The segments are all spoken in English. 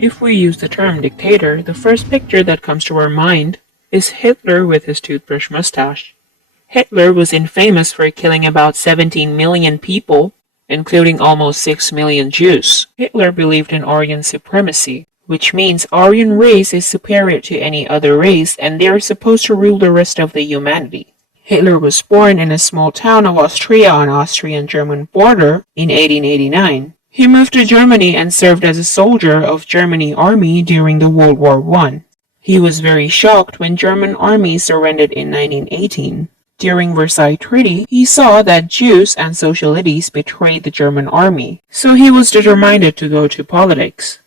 If we use the term dictator, the first picture that comes to our mind is Hitler with his toothbrush mustache. Hitler was infamous for killing about 17 million people, including almost 6 million Jews. Hitler believed in Aryan supremacy, which means Aryan race is superior to any other race and they are supposed to rule the rest of the humanity. Hitler was born in a small town of Austria on Austrian-German border in 1889. He moved to Germany and served as a soldier of German army during the World War I. He was very shocked when German army surrendered in 1918. During Versailles Treaty, he saw that Jews and socialists betrayed the German army, so he was determined to go to politics.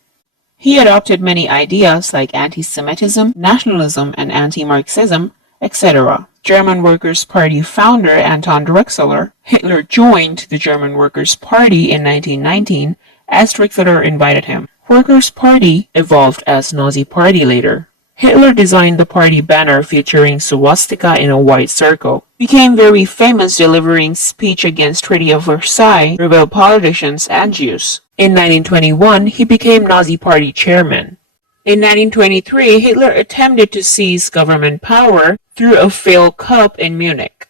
He adopted many ideas like anti-Semitism, nationalism, and anti-Marxism, etc. German Workers' Party founder Anton Drexler, Hitler joined the German Workers' Party in 1919 as Drexler invited him. Workers' Party evolved as Nazi Party later. Hitler designed the party banner featuring swastika in a white circle. Became very famous delivering speech against Treaty of Versailles, rebel politicians, and Jews. In 1921, he became Nazi Party chairman. In 1923, Hitler attempted to seize government power through a failed coup in Munich.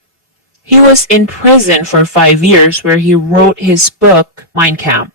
He was in prison for 5 years where he wrote his book Mein Kampf,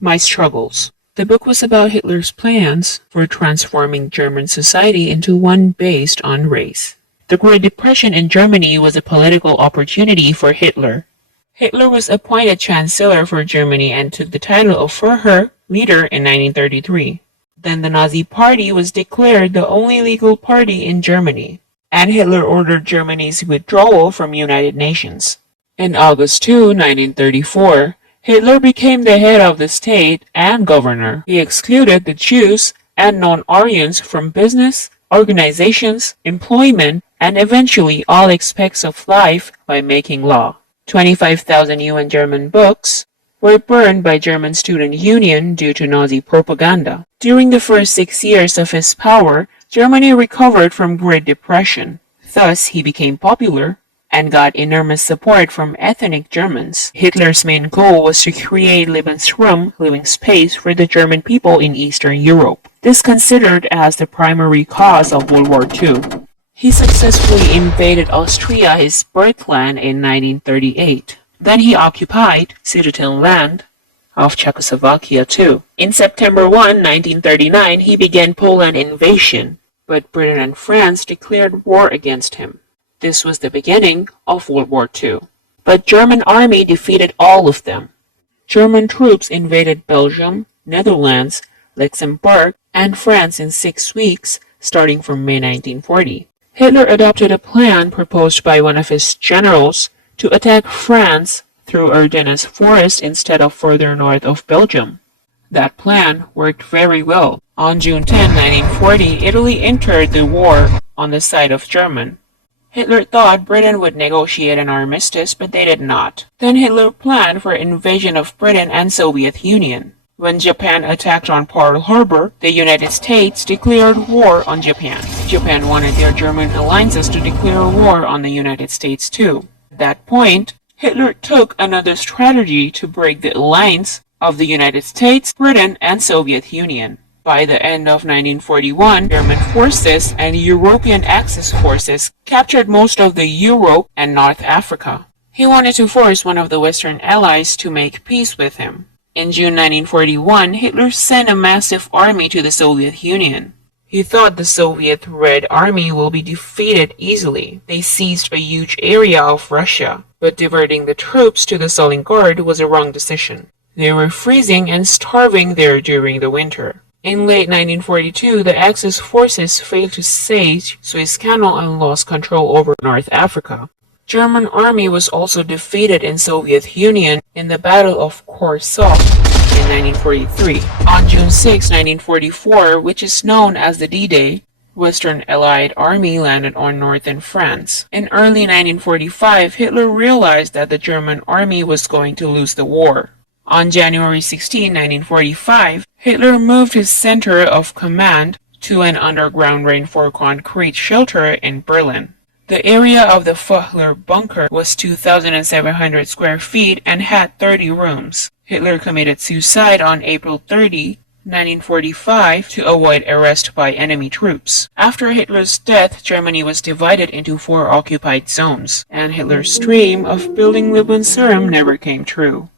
My Struggles. The book was about Hitler's plans for transforming German society into one based on race. The Great Depression in Germany was a political opportunity for Hitler. Hitler was appointed Chancellor for Germany and took the title of Führer leader in 1933. Then the Nazi Party was declared the only legal party in Germany, and Hitler ordered Germany's withdrawal from United Nations. In August 2, 1934, Hitler became the head of the state and governor. He excluded the Jews and non-Aryans from business, organizations, employment, and eventually all aspects of life by making law. 25,000 UN German books were burned by German Student Union due to Nazi propaganda. During the first 6 years of his power, Germany recovered from Great Depression. Thus, he became popular and got enormous support from ethnic Germans. Hitler's main goal was to create Lebensraum, living space, for the German people in Eastern Europe. This considered as the primary cause of World War II. He successfully invaded Austria, his birthland, in 1938. Then he occupied Sudetenland of Czechoslovakia too. In September 1, 1939, he began Poland invasion, but Britain and France declared war against him. This was the beginning of World War II. But German army defeated all of them. German troops invaded Belgium, Netherlands, Luxembourg, and France in 6 weeks, starting from May 1940. Hitler adopted a plan proposed by one of his generals to attack France through Ardennes Forest instead of further north of Belgium. That plan worked very well. On June 10, 1940, Italy entered the war on the side of Germany. Hitler thought Britain would negotiate an armistice, but they did not. Then Hitler planned for invasion of Britain and Soviet Union. When Japan attacked on Pearl Harbor, the United States declared war on Japan. Japan wanted their German alliances to declare war on the United States too. At that point, Hitler took another strategy to break the alliance of the United States, Britain, and Soviet Union. By the end of 1941, German forces and European Axis forces captured most of the Europe and North Africa. He wanted to force one of the Western allies to make peace with him. In June 1941, Hitler sent a massive army to the Soviet Union. He thought the Soviet Red Army will be defeated easily. They seized a huge area of Russia, but diverting the troops to the Stalingrad was a wrong decision. They were freezing and starving there during the winter. In late 1942, the Axis forces failed to seize Suez Canal and lost control over North Africa. German army was also defeated in Soviet Union in the Battle of Kursk in 1943. On June 6, 1944, which is known as the D-Day, Western Allied Army landed on northern France. In early 1945, Hitler realized that the German army was going to lose the war. On January 16, 1945, Hitler moved his center of command to an underground reinforced concrete shelter in Berlin. The area of the Fuhler bunker was 2,700 square feet and had 30 rooms. Hitler committed suicide on April 30, 1945 to avoid arrest by enemy troops. After Hitler's death, Germany was divided into 4 occupied zones, and Hitler's dream of building Lebensraum never came true.